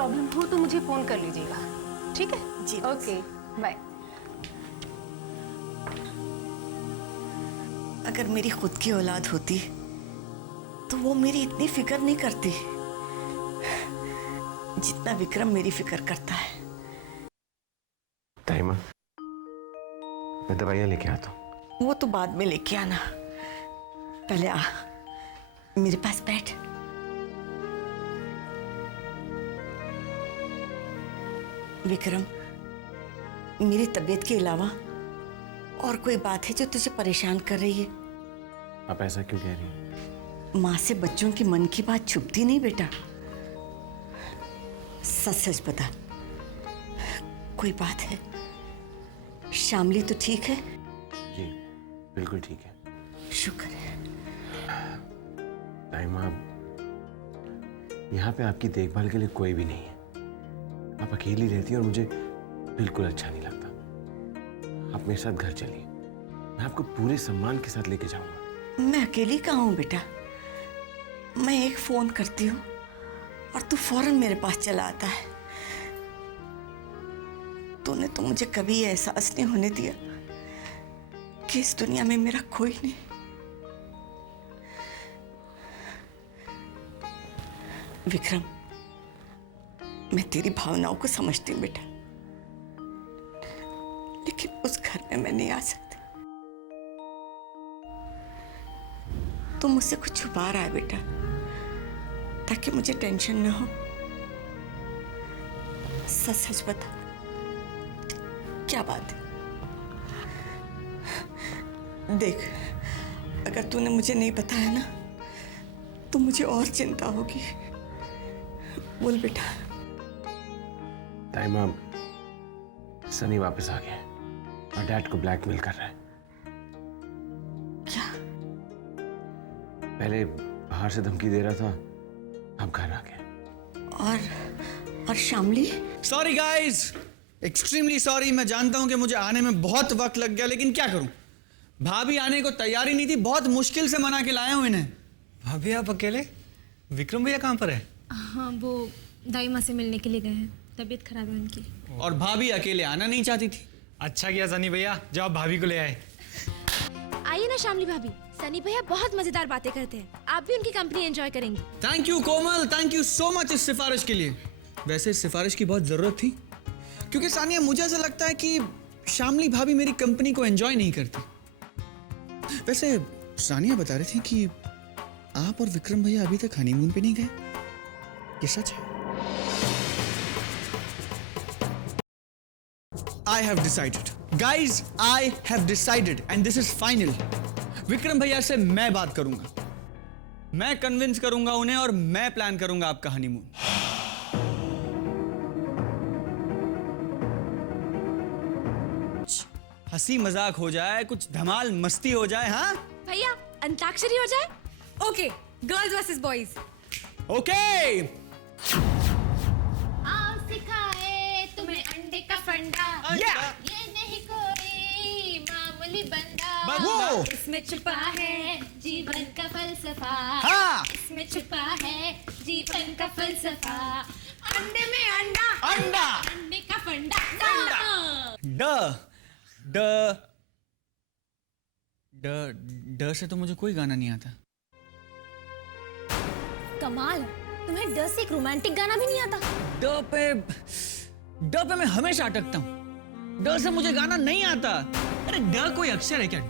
Problem हो तो मुझे फोन कर लीजिएगा, ठीक है? जी। Okay, bye. अगर मेरी खुद की औलाद होती तो वो मेरी इतनी फिक्र नहीं करती जितना विक्रम मेरी फिक्र करता है। ताईमा, मैं दवाइयाँ लेके आता हूँ। वो तो बाद में लेके आना, पहले आ मेरे पास बैठ। विक्रम, मेरी तबीयत के अलावा और कोई बात है जो तुझे परेशान कर रही है? आप ऐसा क्यों कह रही हैं? माँ से बच्चों की मन की बात छुपती नहीं बेटा। सच सच बता, कोई बात है? शामली तो ठीक है? जी बिल्कुल ठीक है। शुक्र है। ताईमा, यहाँ पे आपकी देखभाल के लिए कोई भी नहीं है। आप अकेली रहती हैं और मुझे बिल्कुल अच्छा नहीं लगता। आप मेरे साथ घर चलिए, मैं आपको पूरे सम्मान के साथ लेके जाऊंगा। मैं अकेली कहाँ हूँ बेटा? मैं एक फोन करती हूँ और तू फौरन मेरे पास चला आता है। तूने तो मुझे कभी एहसास नहीं होने दिया कि इस दुनिया में मेरा कोई नहीं। विक्रम, मैं तेरी भावनाओं को समझती हूँ बेटा, लेकिन उस घर में मैं नहीं आ सकती। तू मुझसे कुछ छुपा रहा है बेटा, ताकि मुझे टेंशन ना हो। सच सच बता, क्या बात है? देख, अगर तूने मुझे नहीं बताया ना तो मुझे और चिंता होगी। बोल बेटा। ताईमा, सनी वापस आ गया है और डैड को ब्लैकमेल कर रहा है। क्या? पहले बाहर से धमकी दे रहा था, अब घर आ गया। और Shamli? Sorry guys, extremely sorry. मैं जानता हूं कि मुझे आने में बहुत वक्त लग गया, लेकिन क्या करूं, भाभी आने को तैयार ही नहीं थी। बहुत मुश्किल से मना के लाया हूं इन्हें। भाभी आप अकेले? विक्रम भैया कहाँ पर है? हाँ, वो दाई माँ से मिलने के लिए गए हैं, तबीयत खराब है उनकी। और भाभी अकेले आना नहीं चाहती थी। अच्छा किया सनी भैया, जो आप भाभी को ले आए। आइए ना शामली भाभी, सनी भैया बहुत मजेदार बातें करते हैं, आप भी उनकी कंपनी एंजॉय करेंगे। Thank you Komal, thank you so much इस सिफारिश के लिए। वैसे इस सिफारिश की बहुत जरूरत थी, क्योंकि सानिया मुझे ऐसा लगता है कि शामली भाभी मेरी कंपनी को एंजॉय नहीं करती। वैसे सानिया बता रही थी कि आप और विक्रम भैया अभी तक हनीमून पे नहीं गए, ये सच है? I have decided. Guys, I have decided and this is final. Vikram भैया से मैं बात करूंगा, मैं कन्विंस करूंगा उन्हें और मैं प्लान करूंगा आपका हनीमून। हंसी मजाक हो जाए, कुछ धमाल मस्ती हो जाए। हाँ भैया, अंताक्षरी हो जाए। Okay, girls versus boys. Okay. आओ सिखाए तुम्हें अंडे का फंडा। या। ये नहीं कोई मामूली बंदा, वो। इसमें छुपा है जीवन का फलसफा। हाँ। इसमें छुपा है जीवन का फलसफा। अंडे में अंडा, अंडा। अंडे का फंडा। ड ड ड ड से तो मुझे कोई गाना नहीं आता। कमाल, तुम्हें डर से एक रोमांटिक गाना भी नहीं आता? ड पे मैं हमेशा अटकता हूँ। ड से मुझे गाना नहीं आता। अरे ड कोई अक्षर है क्या?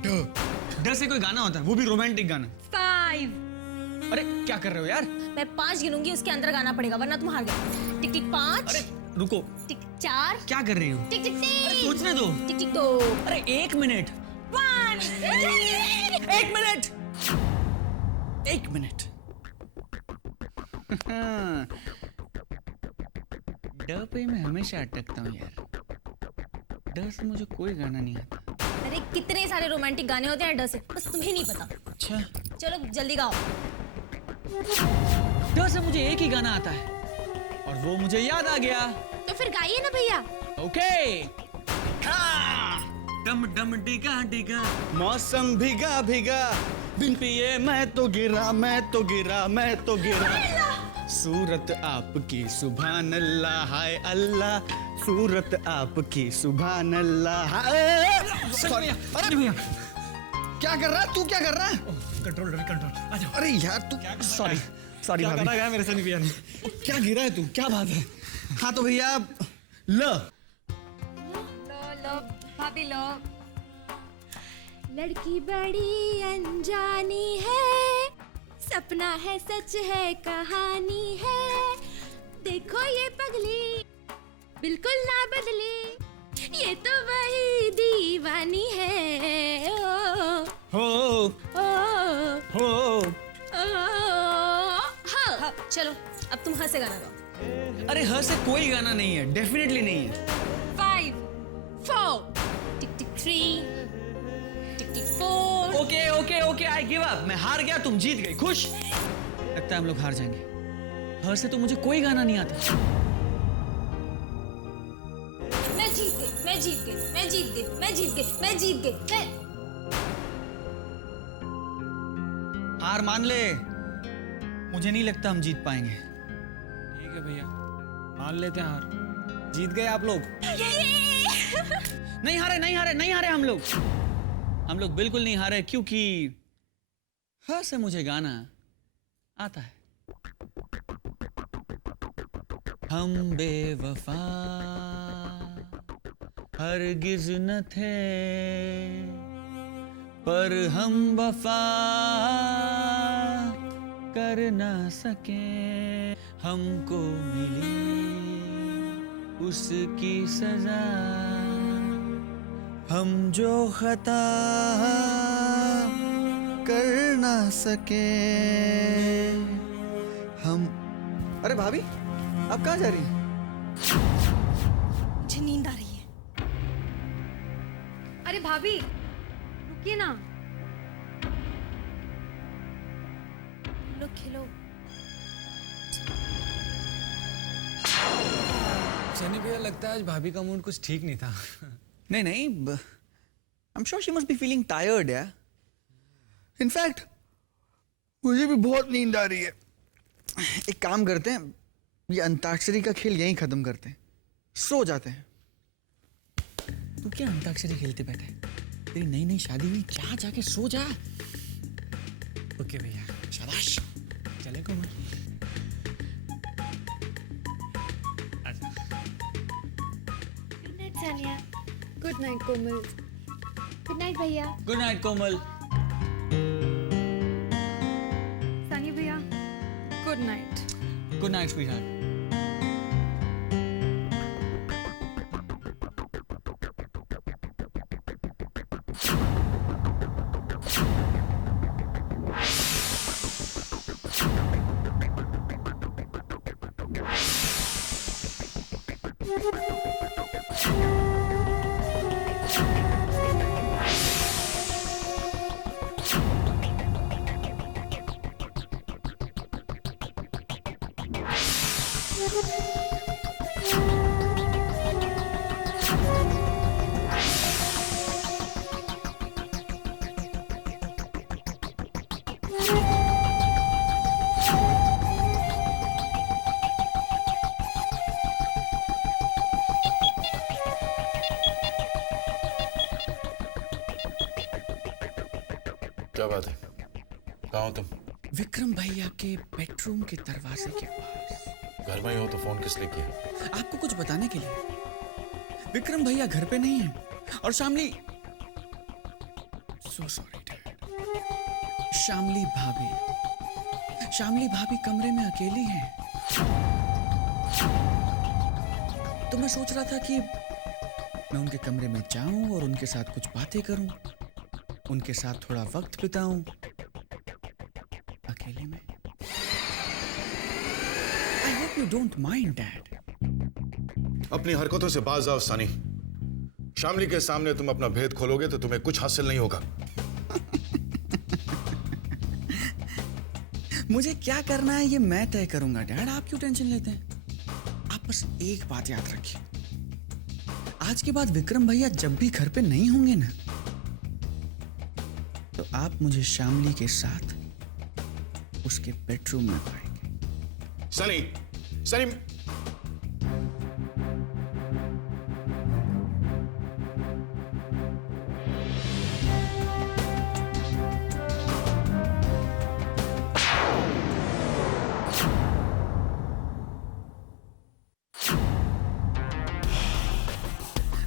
ड से कोई गाना होता है, वो भी रोमांटिक गाना। 5। अरे क्या कर रहे हो यार? मैं 5 गिनूंगी, उसके अंदर गाना पड़ेगा, वरना तुम हार गए। टिक टिक 5। अरे रुको, टिक 4। क्या कर रही हो? टिक टिक 3। सोचने दो। टिक टिक 2। अरे 1 मिनट। 1। 1 मिनट। 1 मिनट। ड पे मैं हमेशा अटकता हूँ यार। ड से मुझे कोई गाना नहीं आता। अरे कितने सारे रोमांटिक गाने होते हैं डर से, बस तुम्हें नहीं पता। अच्छा, चलो जल्दी गाओ। ड से मुझे एक ही गाना आता है और वो मुझे याद आ गया। तो फिर गाइए ना भैया। ओके। डम डम डिगा डिगा, मौसम भीगा भीगा, बिन पिए मैं तो गिरा, मैं तो गिरा, मैं तो गिरा। सूरत आपकी सुभान अल्लाह, हाय अल्लाह, सूरत आपकी सुभान अल्लाह, हाय। सनी भैया, अरे सनी भैया, क्या कर रहा है तू? क्या कर रहा है? Control Ravi, control. आ जाओ। अरे यार तू सॉरी सॉरी क्या भाभी। करा गया मेरे सनी भैया ने? क्या गिरा है तू? क्या बात है? हाँ तो भैया ल लो भाभी लो। लड़की बड़ी अनजानी है, सपना है सच है कहानी है, देखो ये पगली बिल्कुल ना बदली, ये तो वही दीवानी है। ओ, हो ओ, हो। हाँ, चलो अब तुम हंस से गाना गाओ। अरे ह से कोई गाना नहीं है, डेफिनेटली नहीं है। 5 4 टिक टिक 3 टिक टिक 4। Okay okay okay, I give up. मैं हार गया, तुम जीत गई। खुश? लगता है हम लोग हार जाएंगे। ह से तो मुझे कोई गाना नहीं आता। मैं जीत गई, मैं जीत गई, मैं जीत गई, मैं जीत गई, मैं जीत गई, मैं। हार मान ले, मुझे नहीं लगता हम जीत पाएंगे। ठीक है भैया, मान लेते हैं हार। जीत गए आप लोग। नहीं हारे, नहीं हारे, नहीं हारे हम लोग। हम लोग बिल्कुल नहीं हारे, क्योंकि हाँ से मुझे गाना आता है। हम बेवफा हरगिज न थे, पर हम वफा कर ना सके, हमको मिली उसकी सजा, हम जो खता कर ना सके हम। अरे भाभी, आप कहाँ जा रही हैं? मुझे नींद आ रही है। अरे भाभी रुकिए ना। लोग खिलो। सनी भैया, लगता है आज भाभी का मूड कुछ ठीक नहीं था। नहीं नहीं, I am sure she must be feeling tired यार। इनफैक्ट मुझे भी बहुत नींद आ रही है। एक काम करते हैं, ये अंताक्षरी का खेल यहीं खत्म करते हैं, सो जाते हैं। तू क्या अंताक्षरी खेलते बैठे? तेरी नई नई शादी हुई, जा जाके सो जा। ओके भैया, शाबाश। चले कोमल। आजा। Good night Sania. Good night Komal. Good night भैया। Good night Komal. सानी भैया good night. Good night sweetheart. क्या बात है? कहाँ हो तुम? विक्रम भैया के बेडरूम के दरवाजे के पास। घर में ही हो तो फोन किस लिए किया? आपको कुछ बताने के लिए। विक्रम भैया घर पे नहीं है, और Shamli, so sorry dad, Shamli भाभी कमरे में अकेली हैं। तो मैं सोच रहा था कि मैं उनके कमरे में जाऊं और उनके साथ कुछ बातें करूं, उनके साथ थोड़ा वक्त बिताऊं अकेले में। I hope you don't mind dad. अपनी हरकतों से बाज आओ सनी। शामली के सामने तुम अपना भेद खोलोगे तो तुम्हें कुछ हासिल नहीं होगा। मुझे क्या करना है ये मैं तय करूंगा डैड, आप क्यों टेंशन लेते हैं? आप बस एक बात याद रखिए, आज के बाद विक्रम भैया जब भी घर पे नहीं होंगे ना, तो आप मुझे शामली के साथ उसके बेडरूम में पाएंगे। सनी, सनी,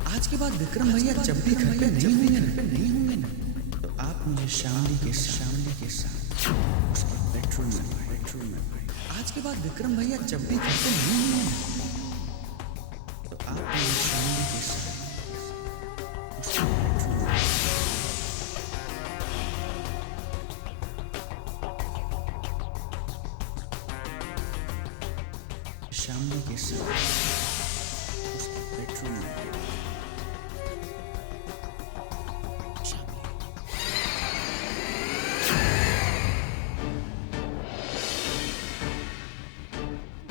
आज के बाद विक्रम भैया जब भी घर पे नहीं होंगे ना, तो आप मुझे शामली के साथ उसके बेडरूम में आज के बाद विक्रम भैया जब भी घर पे नहीं होंगे ना, तो आप मुझे शामली के साथ उसके बेडरूम में शामली के साथ उसके बेडरूम में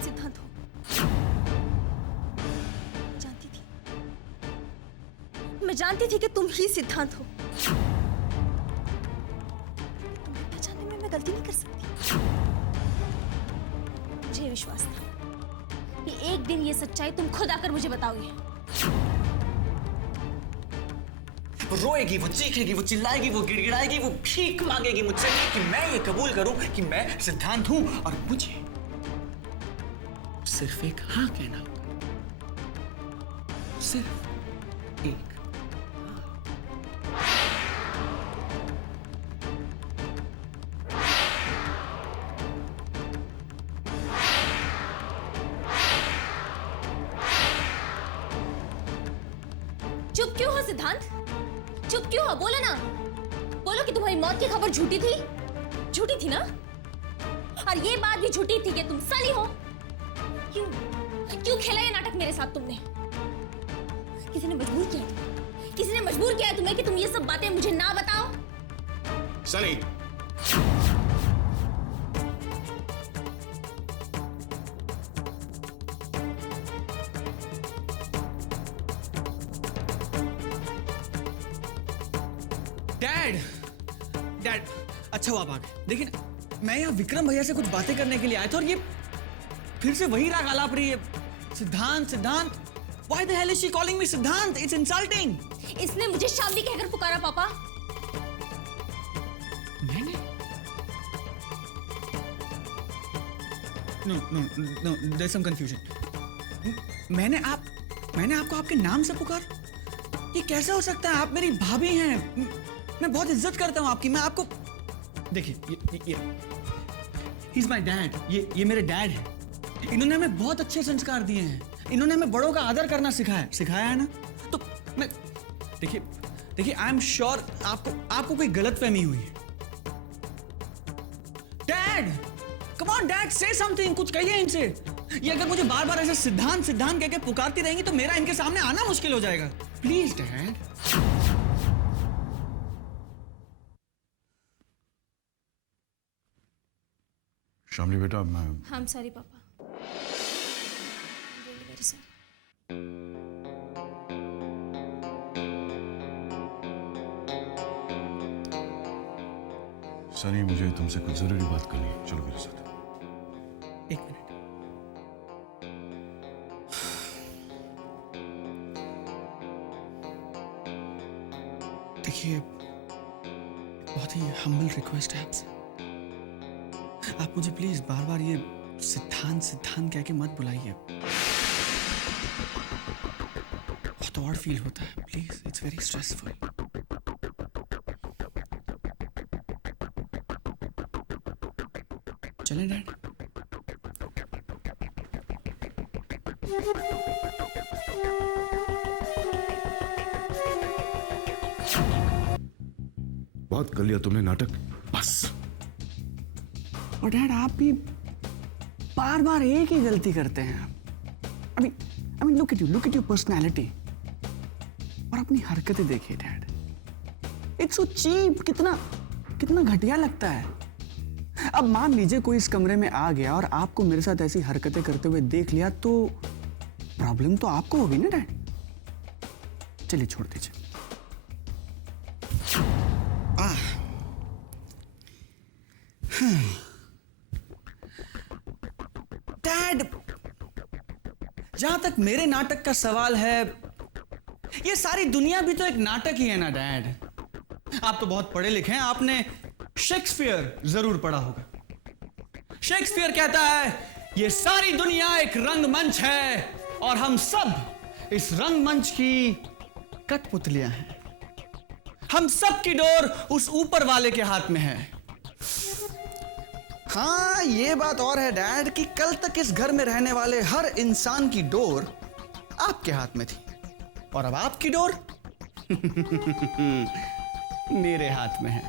सिद्धांत हो, जानती थी, मैं जानती थी कि तुम ही सिद्धांत हो। तुम्हें पहचानने में मैं गलती नहीं कर सकती। मुझे विश्वास था कि एक दिन ये सच्चाई तुम खुद आकर मुझे बताओगे। वो रोएगी, वो चीखेगी, वो चिल्लाएगी, वो गिड़गिड़ाएगी, वो भीख मांगेगी मुझसे कि मैं ये कबूल करूं कि मैं सिद्धांत हूं, और मुझे सिर्फ एक हाँ कहना होगा, सिर्फ एक। चुप क्यों हो सिद्धांत? चुप क्यों हो? बोलो ना, बोलो कि तुम्हारी मौत की खबर झूठी थी। झूठी थी ना? और ये बात भी झूठी थी कि तुम सनी हो। क्यों क्यों खेला ये नाटक मेरे साथ तुमने? किसी ने मजबूर किया तुम्हें? किसी ने मजबूर किया तुम्हें कि तुम ये सब बातें मुझे ना बताओ? सनी, डैड, डैड, अच्छा हुआ आप आ गए। देखिए ना, मैं यहाँ विक्रम भैया से कुछ बातें करने के लिए आया था और ये फिर से वही राग आलाप रही है। सिद्धांत, सिद्धांत, why the hell is she calling me सिद्धांत? It's insulting. इसने मुझे शामली कहकर पुकारा पापा। मैंने? No, there's some confusion. मैंने आपको आपके नाम से पुकारा? ये कैसे हो सकता है? आप मेरी भाभी हैं। मैं बहुत इज्जत करता हूँ आपकी। मैं आपको देखिए, ये he's my dad. ये मेरे डैड हैं। इन्होंने हमें बहुत अच्छे संस्कार दिए हैं। इन्होंने हमें बड़ों का आदर करना सिखाया है ना। तो मैं देखिए आई एम श्योर आपको कोई गलतफहमी हुई है। डैड, कम ऑन डैड, से समथिंग, कुछ कहिए इनसे। ये अगर मुझे बार बार ऐसे सिद्धांत सिद्धांत कह के पुकारती रहेंगी तो मेरा इनके सामने आना मुश्किल हो जाएगा। Please dad. शामली बेटा, मैं I'm sorry पापा। Really very sorry। सनी, मुझे तुमसे कुछ जरूरी बात करनी है। चलो मेरे साथ। एक मिनट। देखिए, बहुत ही हम्बल रिक्वेस्ट है आपसे। आप मुझे प्लीज बार बार ये सिद्धांत सिद्धांत कह के मत बुलाइए। बहुत ऑड फील होता है। Please, it's very stressful. चलें डैड? बहुत कर लिया तुमने नाटक, बस। और डैड, आप भी बार बार एक ही गलती करते हैं। I mean, look at your personality। और अपनी हरकतें देखिए डैड। It's so cheap। कितना घटिया लगता है। अब मान लीजिए कोई इस कमरे में आ गया और आपको मेरे साथ ऐसी हरकतें करते हुए देख लिया तो प्रॉब्लम तो आपको होगी ना डैड। चलिए छोड़ दीजिए। जहां तक मेरे नाटक का सवाल है, ये सारी दुनिया भी तो एक नाटक ही है ना डैड। आप तो बहुत पढ़े लिखे हैं, आपने शेक्सपियर जरूर पढ़ा होगा। शेक्सपियर कहता है ये सारी दुनिया एक रंगमंच है और हम सब इस रंगमंच की कठपुतलियां हैं। हम सब की डोर उस ऊपर वाले के हाथ में है। हाँ, ये बात और है डैड कि कल तक इस घर में रहने वाले हर इंसान की डोर आपके हाथ में थी और अब आपकी डोर मेरे हाथ में है।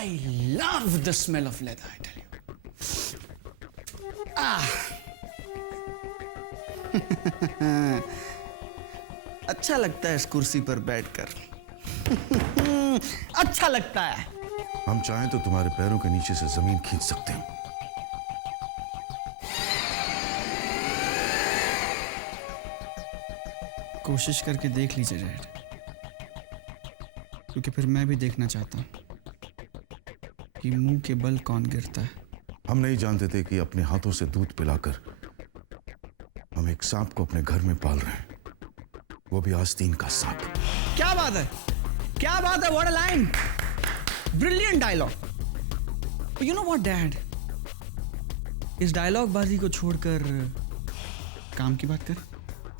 I love the smell of leather, I tell you. अच्छा लगता है इस कुर्सी पर बैठकर। अच्छा लगता है। हम चाहें तो तुम्हारे पैरों के नीचे से जमीन खींच सकते हैं। कोशिश करके देख लीजिए डैड, क्योंकि फिर मैं भी देखना चाहता हूं कि मुंह के बल कौन गिरता है। हम नहीं जानते थे कि अपने हाथों से दूध पिलाकर हम एक सांप को अपने घर में पाल रहे हैं, वो भी आस्तीन का सांप। क्या बात है, क्या बात है, what a line, brilliant dialogue. You know what dad, इस डायलॉग बाजी को छोड़कर काम की बात कर।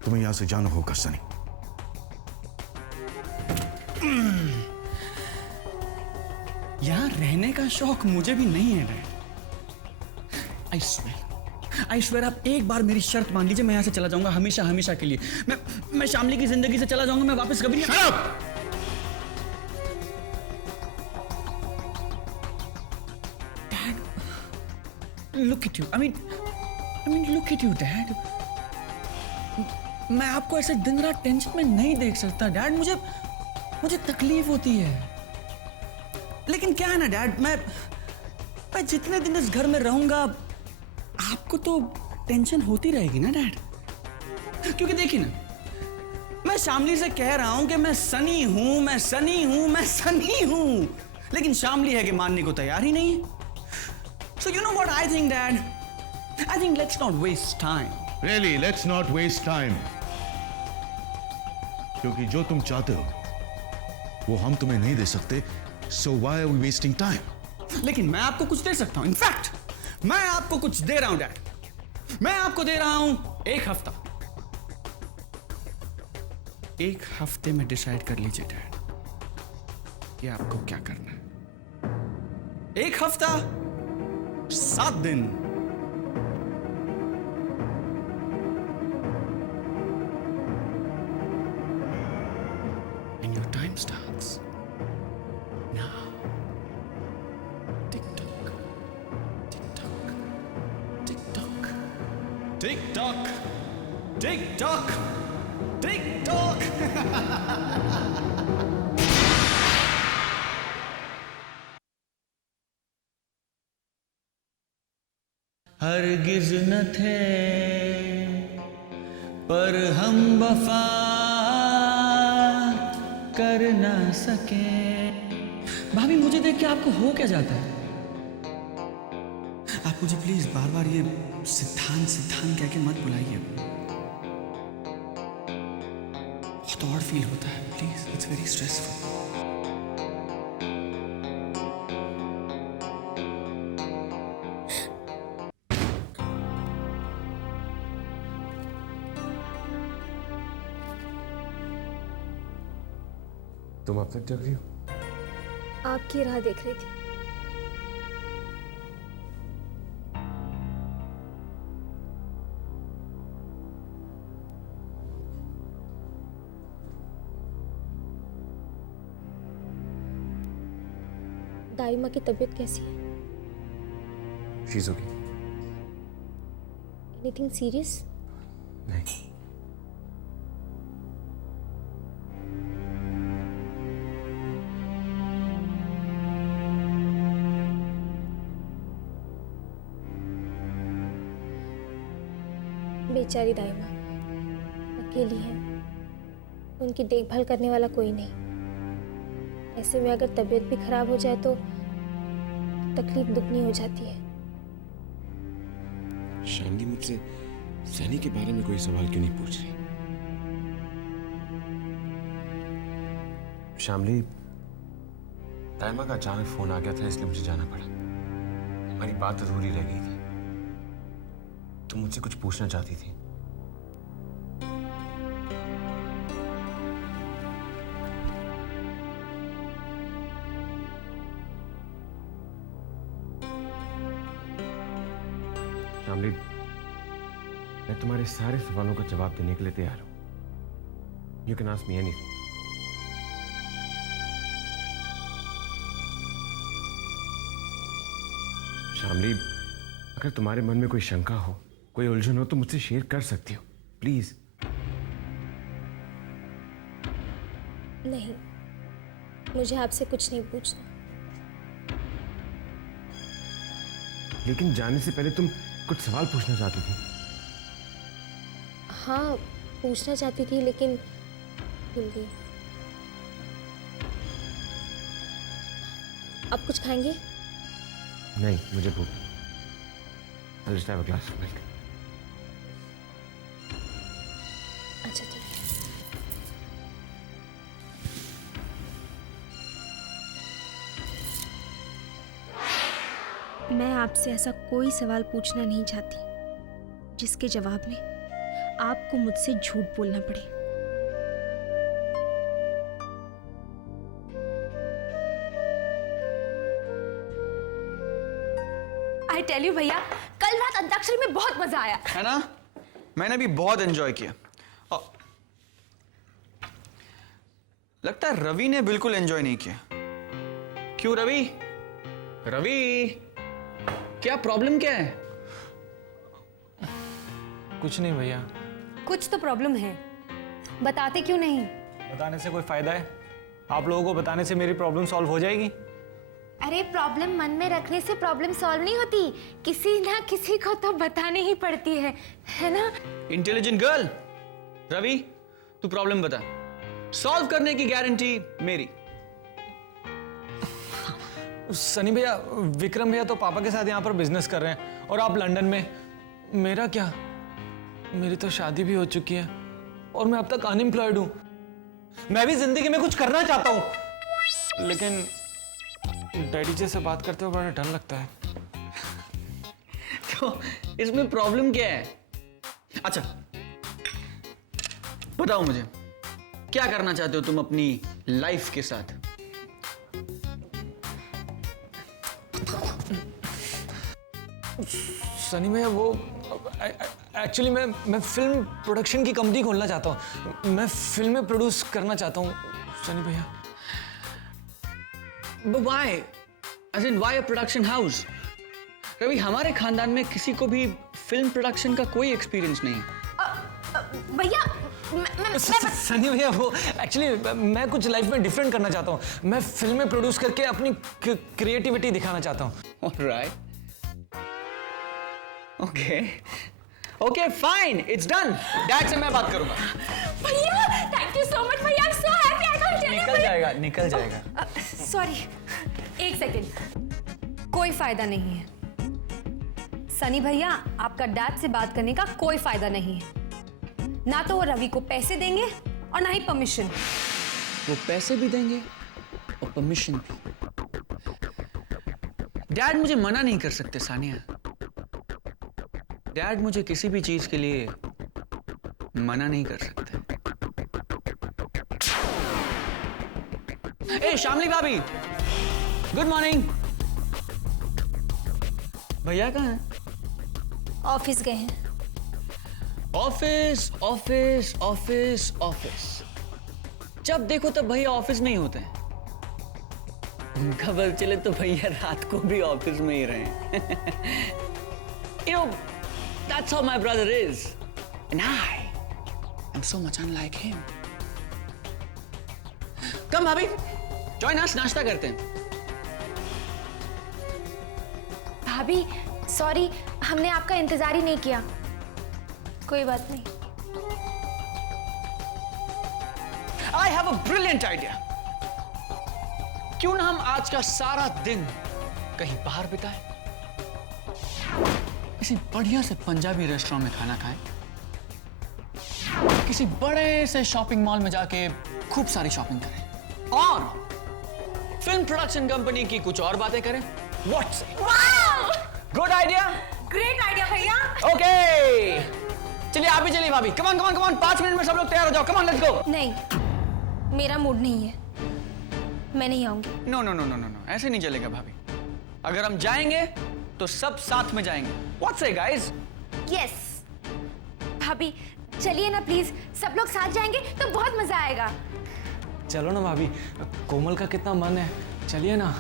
तुम्हें यहां से जाना होगा सनी। यहां रहने का शौक मुझे भी नहीं है डैड। आई स्वेयर आप एक बार मेरी शर्त मान लीजिए, मैं यहां से चला जाऊंगा हमेशा हमेशा के लिए। मैं शामली की जिंदगी से चला जाऊंगा, मैं वापस कभी नहीं। Dad, look at you, I mean look at you dad. मैं आपको ऐसे दिन रात टेंशन में नहीं देख सकता डैड, मुझे तकलीफ होती है। लेकिन क्या है ना डैड, मैं जितने दिन इस घर में रहूंगा आपको तो टेंशन होती रहेगी ना डैड। क्योंकि देखिए ना, मैं शामली से कह रहा हूं कि मैं सनी हूं, मैं सनी हूं, मैं सनी हूं, लेकिन शामली है कि मानने को तैयार ही नहीं है। So you know what I think dad, I think let's not waste time. Really, let's not waste time. क्योंकि जो तुम चाहते हो वो हम तुम्हें नहीं दे सकते, so why are we wasting time? लेकिन मैं आपको कुछ दे सकता हूं। इनफैक्ट मैं आपको कुछ दे रहा हूं डैड। मैं आपको दे रहा हूं एक हफ्ता। एक हफ्ते में डिसाइड कर लीजिए डैड कि आपको क्या करना है। एक हफ्ता, 7 दिन। And your time starts now. Tick tock, tick tock, tick tock, tick tock, tick tock, tick tock. हरगिज न थे पर हम वफा कर ना सके। भाभी मुझे देख के आपको हो क्या जाता है? आप मुझे प्लीज बार बार ये सिद्धांत सिद्धांत कह के मत बुलाइए। बहुत और फील होता है, प्लीज, इट्स वेरी स्ट्रेसफुल। तुम अब तक जग रही हो? आपकी राह देख रही थी। दाइमा की तबीयत कैसी है? She's okay. Anything serious? नहीं। बेचारी दाइमा अकेली है, उनकी देखभाल करने वाला कोई नहीं। ऐसे में अगर तबीयत भी खराब हो जाए तो तकलीफ दुगनी हो जाती है। शामली मुझसे सनी के बारे में कोई सवाल क्यों नहीं पूछ रही? शामली, ताइमा का अचानक फोन आ गया था इसलिए मुझे जाना पड़ा। हमारी बात अधूरी रह गई थी। तुम मुझसे कुछ पूछना चाहती थी। शामली, मैं तुम्हारे सारे सवालों का जवाब देने के लिए तैयार हूं। You can ask me anything. Shamli, अगर तुम्हारे मन में कोई शंका हो, कोई उलझन हो तो मुझसे शेयर कर सकती हो, प्लीज। नहीं, मुझे आपसे कुछ नहीं पूछना। लेकिन जाने से पहले तुम कुछ सवाल पूछना चाहती थी। हाँ, पूछना चाहती थी लेकिन भूल गई। आप कुछ खाएंगे? नहीं, मुझे भूख। I'll just have a glass of milk. अच्छा ठीक है। मैं आपसे ऐसा कोई सवाल पूछना नहीं चाहती जिसके जवाब में आपको मुझसे झूठ बोलना पड़े। आई टेल यू भैया, कल रात अंताक्षरी में बहुत मजा आया। है ना? मैंने भी बहुत एंजॉय किया। और लगता है रवि ने बिल्कुल एंजॉय नहीं किया। क्यों रवि? रवि, क्या प्रॉब्लम क्या है? कुछ नहीं भैया। कुछ तो प्रॉब्लम है, बताते क्यों नहीं? बताने से कोई फायदा है? आप लोगों को बताने से मेरी प्रॉब्लम सॉल्व हो जाएगी? अरे प्रॉब्लम मन में रखने से प्रॉब्लम सॉल्व नहीं होती, किसी ना किसी को तो बतानी ही पड़ती है ना? Intelligent girl. रवि, तू प्रॉब्लम बता, सॉल्व करने की गारंटी मेरी। सनी भैया, विक्रम भैया तो पापा के साथ यहाँ पर बिजनेस कर रहे हैं और आप लंदन में। मेरा क्या? मेरी तो शादी भी हो चुकी है और मैं अब तक अनएम्प्लॉयड हूँ। मैं भी जिंदगी में कुछ करना चाहता हूँ, लेकिन डैडी जी से बात करते हुए बड़ा डर लगता है। तो इसमें प्रॉब्लम क्या है? अच्छा बताओ मुझे, क्या करना चाहते हो तुम अपनी लाइफ के साथ? सनी भैया, वो एक्चुअली मैं फिल्म प्रोडक्शन की कंपनी खोलना चाहता हूँ। मैं फिल्में प्रोड्यूस करना चाहता हूँ सनी भैया। But why? As in, why a production house? Ravi, हमारे खानदान में किसी को भी फिल्म प्रोडक्शन का कोई एक्सपीरियंस नहीं। भैया, सनी भैया, वो एक्चुअली मैं कुछ लाइफ में डिफरेंट करना चाहता हूँ। मैं फिल्में प्रोड्यूस करके अपनी क्रिएटिविटी दिखाना चाहता हूँ। Alright. Okay. Okay, fine. It's done. Dad से मैं बात करूंगा। भैया, थैंक यू सो मच भैया, I am so happy. I can't tell you. निकल जाएगा, निकल जाएगा। सॉरी, एक सेकेंड, कोई फायदा नहीं है। सनी भैया, आपका डैड से बात करने का कोई फायदा नहीं है। ना तो वो रवि को पैसे देंगे और ना ही परमिशन। वो पैसे भी देंगे और परमिशन भी। डैड मुझे मना नहीं कर सकते सानिया। डैड मुझे किसी भी चीज के लिए मना नहीं कर सकते। ए शामली भाभी, गुड मॉर्निंग। भैया कहाँ हैं? ऑफिस गए हैं। ऑफिस ऑफिस ऑफिस ऑफिस, जब देखो तब भैया ऑफिस में ही होते हैं। उनका बल चले तो भैया रात को भी ऑफिस में ही रहे। You know, that's how my brother is, and I'm so much unlike him. Come भाभी, join us, नाश्ता करते हैं। भाभी सॉरी, हमने आपका इंतजार ही नहीं किया। कोई बात नहीं। I have a brilliant idea. क्यों ना हम आज का सारा दिन कहीं बाहर बिताएं? किसी बढ़िया से पंजाबी रेस्टोरेंट में खाना खाएं, किसी बड़े से शॉपिंग मॉल में जाके खूब सारी शॉपिंग करें और फिल्म प्रोडक्शन कंपनी की कुछ और बातें करें। What's good idea? Great idea भैया। ओके, चलिए आप भी चलिए भाभी। Come on come on come on, 5 minute में सब लोग तैयार हो जाओ। Come on let's go. नहीं, मेरा मूड नहीं है, मैं नहीं आऊंगी। No no no no no no, ऐसे नहीं चलेगा भाभी। अगर हम जाएंगे तो सब साथ में जाएंगे। व्हाट्स से गाइस? यस भाभी, चलिए ना प्लीज, सब लोग साथ जाएंगे तो बहुत मजा आएगा। चलो ना भाभी, कोमल का कितना मन है, चलिए ना।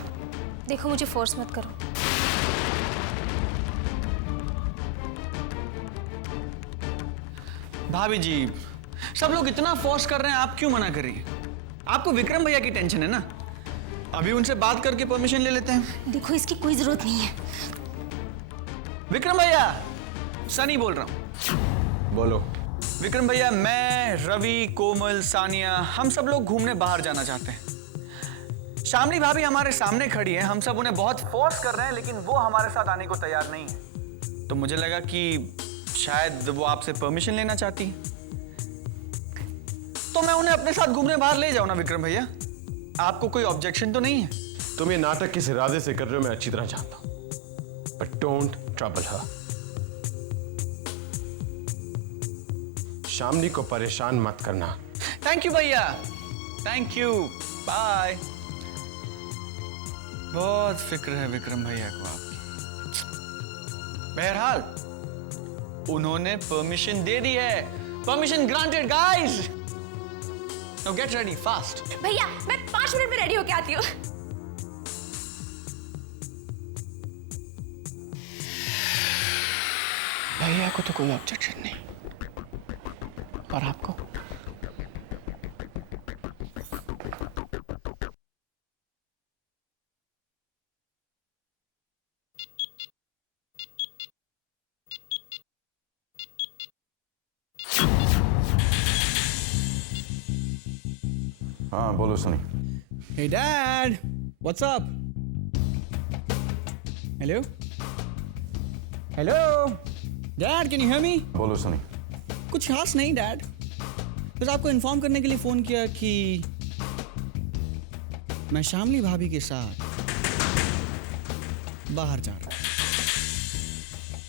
देखो मुझे फोर्स मत करो। भाभी जी, सब लोग इतना फोर्स कर रहे हैं, आप क्यों मना कर रही हैं? आपको विक्रम भैया की टेंशन है ना? अभी उनसे बात करके परमिशन ले लेते हैं। देखो इसकी कोई जरूरत नहीं है। विक्रम भैया, सनी बोल रहा हूं। बोलो। विक्रम भैया, मैं, रवि, कोमल, सानिया, हम सब लोग घूमने बाहर जाना चाहते हैं। शामली भाभी हमारे सामने खड़ी है, हम सब उन्हें बहुत फोर्स कर रहे हैं, लेकिन वो हमारे साथ आने को तैयार नहीं है। तो मुझे लगा कि शायद वो आपसे परमिशन लेना चाहती है, तो मैं उन्हें अपने साथ घूमने बाहर ले जाऊं ना विक्रम भैया? आपको कोई ऑब्जेक्शन तो नहीं है? तुम ये नाटक किस इरादे से कर रहे हो मैं अच्छी तरह जानता हूं, बट डोंट ट्रबल हर। शामली को परेशान मत करना। थैंक यू भैया, थैंक यू, बाय। बहुत फिक्र है विक्रम भैया को आपकी। बहरहाल उन्होंने परमिशन दे दी है। Permission granted guys. Now get ready fast. भैया मैं 5 मिनट में रेडी होके आती हूँ। भैया को तो कोई ऑब्जेक्शन नहीं, और आपको? हाँ बोलो Sunny. Hey Dad, what's up? Hello? Hello? Dad, can you hear me? बोलो सनी। कुछ खास नहीं डैड, बस आपको इन्फॉर्म करने के लिए फोन किया कि मैं शामली भाभी के साथ बाहर जा रहा हूँ।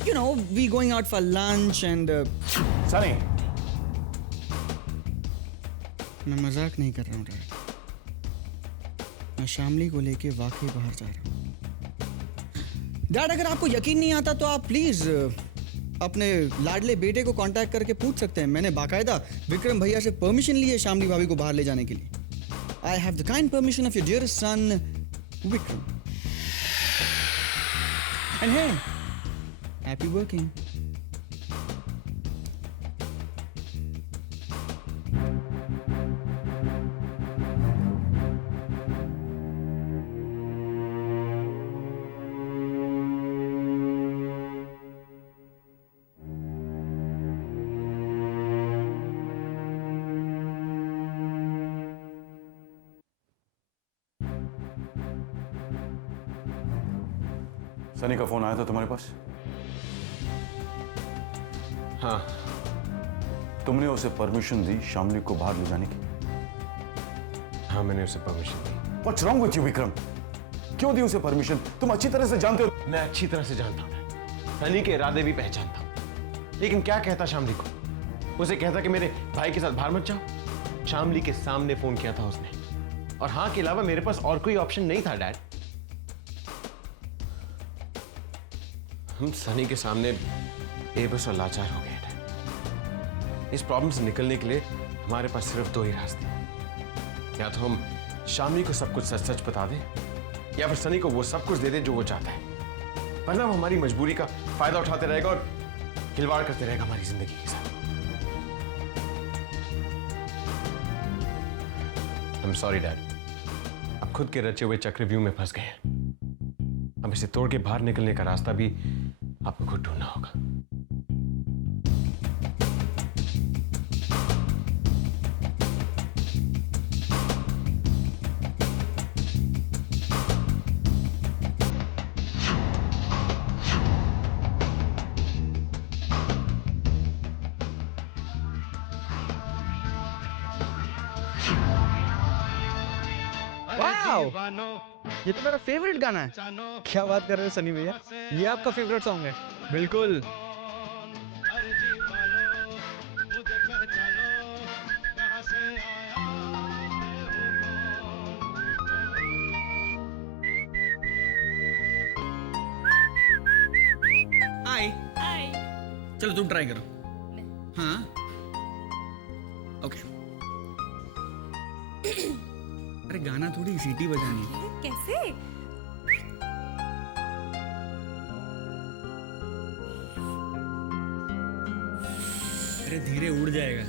You know, we going out for lunch and Sunny, मैं मजाक नहीं कर रहा हूँ डैड, मैं शामली को लेके वाकई बाहर जा रहा हूँ। डैड अगर आपको यकीन नहीं आता तो आप प्लीज अपने लाडले बेटे को कांटेक्ट करके पूछ सकते हैं। मैंने बाकायदा विक्रम भैया से परमिशन ली है शामली भाभी को बाहर ले जाने के लिए। I have the kind permission of your dearest son Vikram. And hey, happy working. Sunny का फोन आया था तुम्हारे पास? हाँ। तुमने उसे परमिशन दी शामली को बाहर ले जाने की? हाँ, मैंने उसे permission the. What's wrong with you, Vikram? क्यों दी उसे परमिशन? तुम अच्छी तरह से जानते हो। मैं अच्छी तरह से जानता हूँ, सनी के इरादे भी पहचानता हूँ, लेकिन क्या कहता शामली को? उसे कहता कि मेरे भाई के साथ बाहर मत जाओ। शामली के सामने फोन किया था उसने, और हाँ के अलावा मेरे पास और कोई ऑप्शन नहीं था डैड। हम सनी के सामने बेबस और लाचार हो गए डैड। इस प्रॉब्लम से निकलने के लिए हमारे पास सिर्फ 2 ही रास्ते हैं। या तो हम शामली को सब कुछ सच सच बता दें, या फिर सनी को वो सब कुछ दे दें जो वो चाहता है। वरना वो हमारी मजबूरी का फायदा उठाते रहेगा और खिलवाड़ करते रहेगा हमारी जिंदगी के साथ। I'm sorry डैड, अब खुद के रचे हुए चक्रव्यूह में फंस गए हैं। अब इसे तोड़ के बाहर निकलने का रास्ता भी आपको खुद ढूंढना होगा। वाओ, ये तो मेरा फेवरेट गाना है। क्या बात कर रहे हो सनी भैया, ये आपका फेवरेट सॉन्ग है? बिल्कुल। हाय। चलो तुम ट्राई करो। हाँ ओके। अरे गाना थोड़ी सीटी बजानी है। कैसे? अरे धीरे उड़ जाएगा।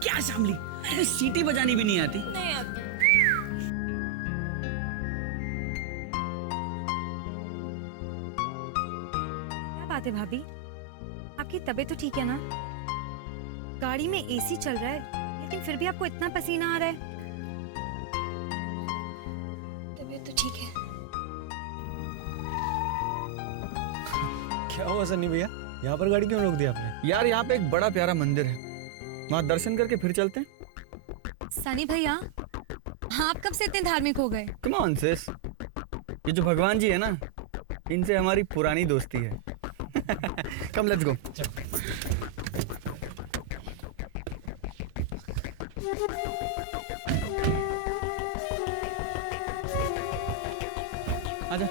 क्या शामली, अरे सीटी बजानी भी नहीं आती? नहीं आती। क्या बात है भाभी, आपकी तबीयत तो ठीक है ना? गाड़ी में एसी चल रहा है लेकिन फिर भी आपको इतना पसीना आ रहा है। तबीयत तो ठीक है। क्या हुआ सनी भैया, यहाँ पर गाड़ी क्यों रोक दी आपने? यार यहाँ पे एक बड़ा प्यारा मंदिर है, वहां दर्शन करके फिर चलते हैं। सनी भैया, आप कब से इतने धार्मिक हो गए? कम ऑन सिस, ये जो भगवान जी है ना, इनसे हमारी पुरानी दोस्ती है। Come let's go. आजा।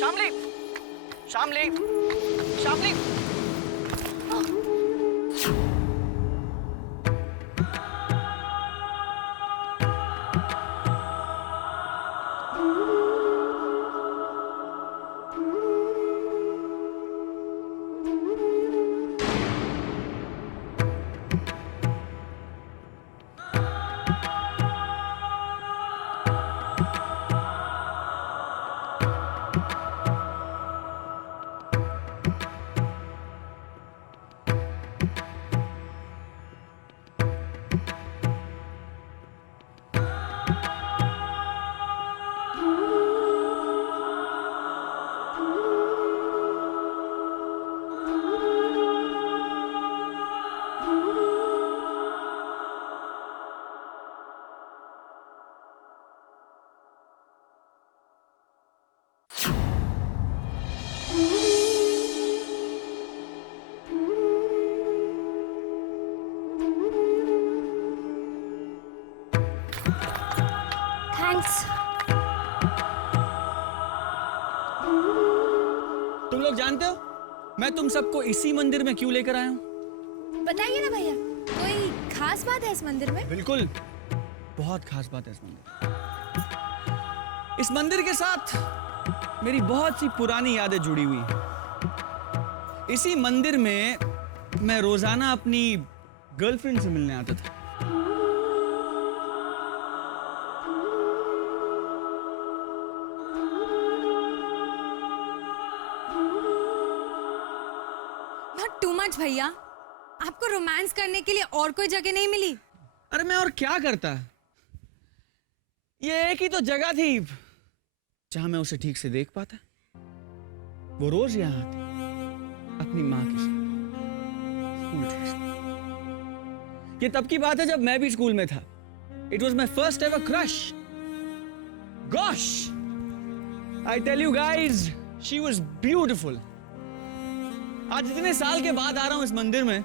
शामली, शामली, शामली। थैंक्स। तुम लोग जानते हो मैं तुम सबको इसी मंदिर में क्यों लेकर आया हूँ? बताइए ना भैया, कोई खास बात है इस मंदिर में? बिल्कुल, बहुत खास बात है इस मंदिर। इस मंदिर के साथ मेरी बहुत सी पुरानी यादें जुड़ी हुई हैं। इसी मंदिर में मैं रोजाना अपनी गर्लफ्रेंड से मिलने आता था। नॉट टू मच भैया, आपको रोमांस करने के लिए और कोई जगह नहीं मिली? अरे मैं और क्या करता, ये एक ही तो जगह थी जहां मैं उसे ठीक से देख पाता। वो रोज यहां आती अपनी मां के साथ स्कूल ड्रेस में। ये तब की बात है जब मैं भी स्कूल में था। It was my first ever crush. Gosh, I tell you guys, she was beautiful. आज इतने साल के बाद आ रहा हूं इस मंदिर में,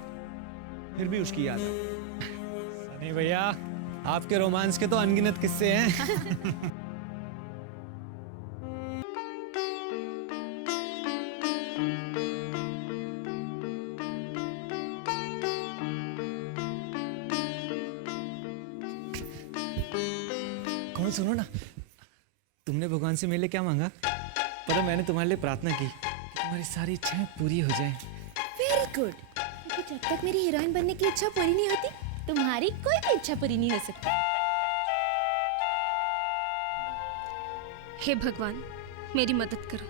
फिर भी उसकी याद है। सनी भैया, आपके रोमांस के तो अनगिनत किस्से हैं। कौन, सुनो ना, तुमने भगवान से मेरे लिए क्या मांगा? पर मैंने तुम्हारे लिए प्रार्थना की कि तुम्हारी सारी इच्छाएं पूरी हो जाएं। वेरी गुड, क्योंकि जब तक मेरी हीरोइन बनने की इच्छा पूरी नहीं होती, तुम्हारी कोई भी इच्छा पूरी नहीं हो सकती। हे भगवान, मेरी मदद करो।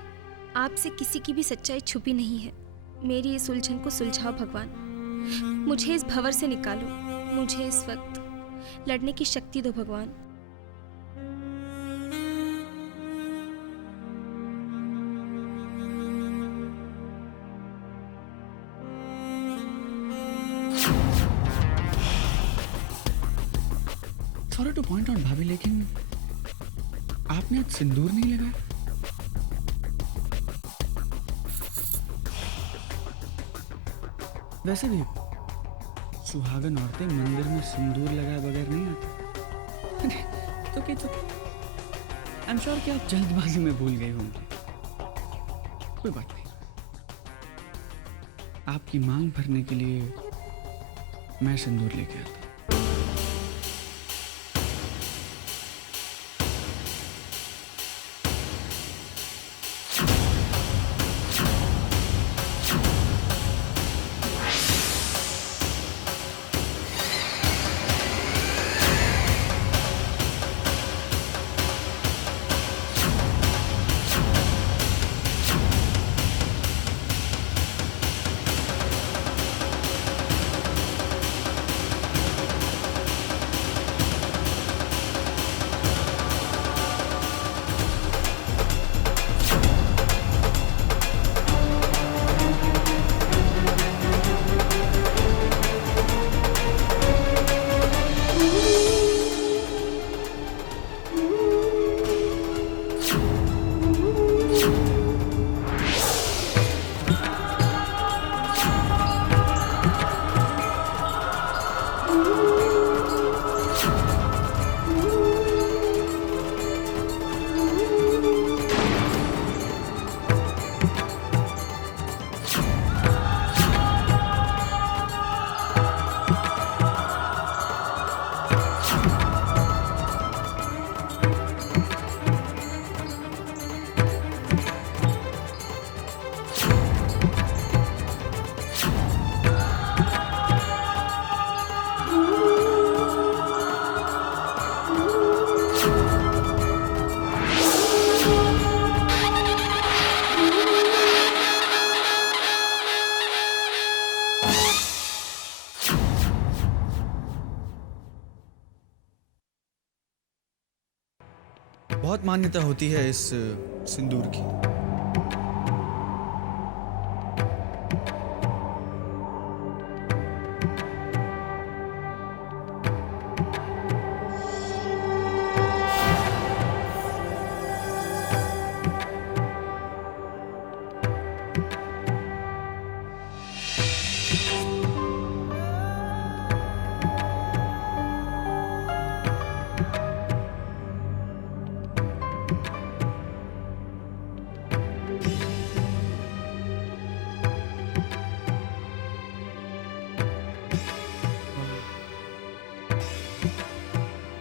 आपसे किसी की भी सच्चाई छुपी नहीं है। मेरी इस उलझन को सुलझाओ भगवान। मुझे इस भंवर से निकालो। मुझे इस वक्त लड़ने की शक्ति दो भगवान। सॉरी टू पॉइंट आउट भाभी, लेकिन आपने आज सिंदूर नहीं लगाया। वैसे भी सुहागन औरतें मंदिर में सिंदूर लगाए बगैर नहीं आती। तो आई एम श्योर कि आप जल्दबाजी में भूल गए होंगे। कोई बात नहीं, आपकी मांग भरने के लिए मैं सिंदूर लेके आता। बहुत मान्यता होती है इस सिंदूर की।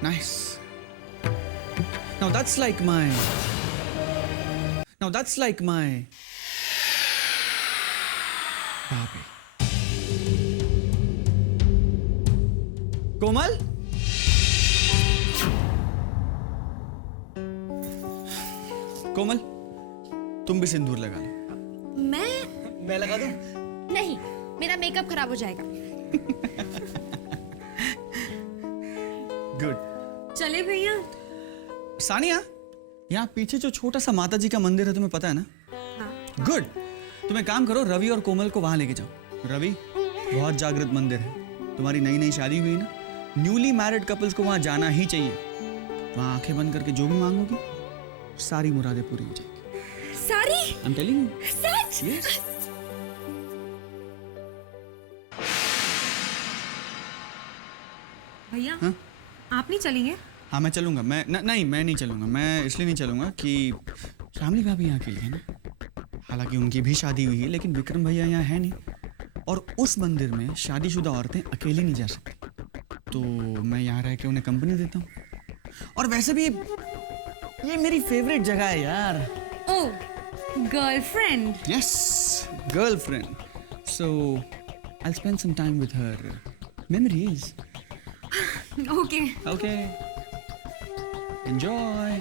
Nice. Now that's like my Barbie. कोमल, कोमल, तुम भी सिंदूर लगा लो। मैं लगा दूं? नहीं, मेरा मेकअप खराब हो जाएगा। गुड। चले भैया। सानिया, यहाँ पीछे जो छोटा सा माता जी का मंदिर है तुम्हें पता है ना? हाँ। गुड। तुम एक काम करो, रवि और कोमल को वहां लेके जाओ। रवि, बहुत जागृत मंदिर है, तुम्हारी नई नई शादी हुई ना, न्यूली मैरिड कपल्स को वहां जाना ही चाहिए। वहां आंखें बंद करके जो भी मांगोगी सारी मुरादें पूरी हो जाएगी। सारी? I am telling you. Such? Yes. भैया, हाँ? आप नहीं चलेंगे? हाँ मैं चलूंगा। नहीं, मैं नहीं चलूंगा। मैं इसलिए नहीं चलूंगा कि शामली भाभी यहाँ के लिए है ना। हालांकि उनकी भी शादी हुई है, लेकिन विक्रम भैया यहाँ है नहीं, और उस मंदिर में शादीशुदा औरतें अकेली नहीं जा सकती, तो मैं यहाँ रह के उन्हें कंपनी देता हूँ। और वैसे भी ये मेरी फेवरेट जगह है यार। Oh, girlfriend? Yes, girlfriend. So I spend some time with her memories. Okay. Okay, enjoy.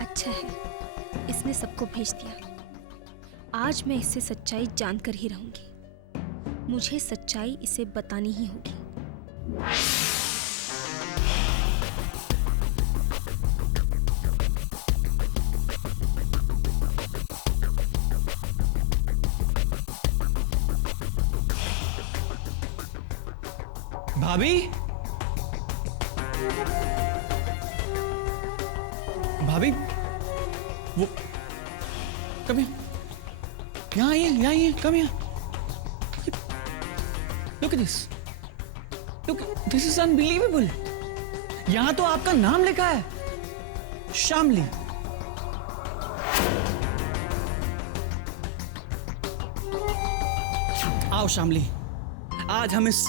अच्छा है, इसने सबको भेज दिया। आज मैं इससे सच्चाई जानकर ही रहूंगी। मुझे सच्चाई इसे बतानी ही होगी। भाभी, भाभी, वो कम यहाँ आइए, कम यहाँ। Look at this. Look, this is unbelievable. यहाँ तो आपका नाम लिखा है, शामली। आओ शामली, आज हम इस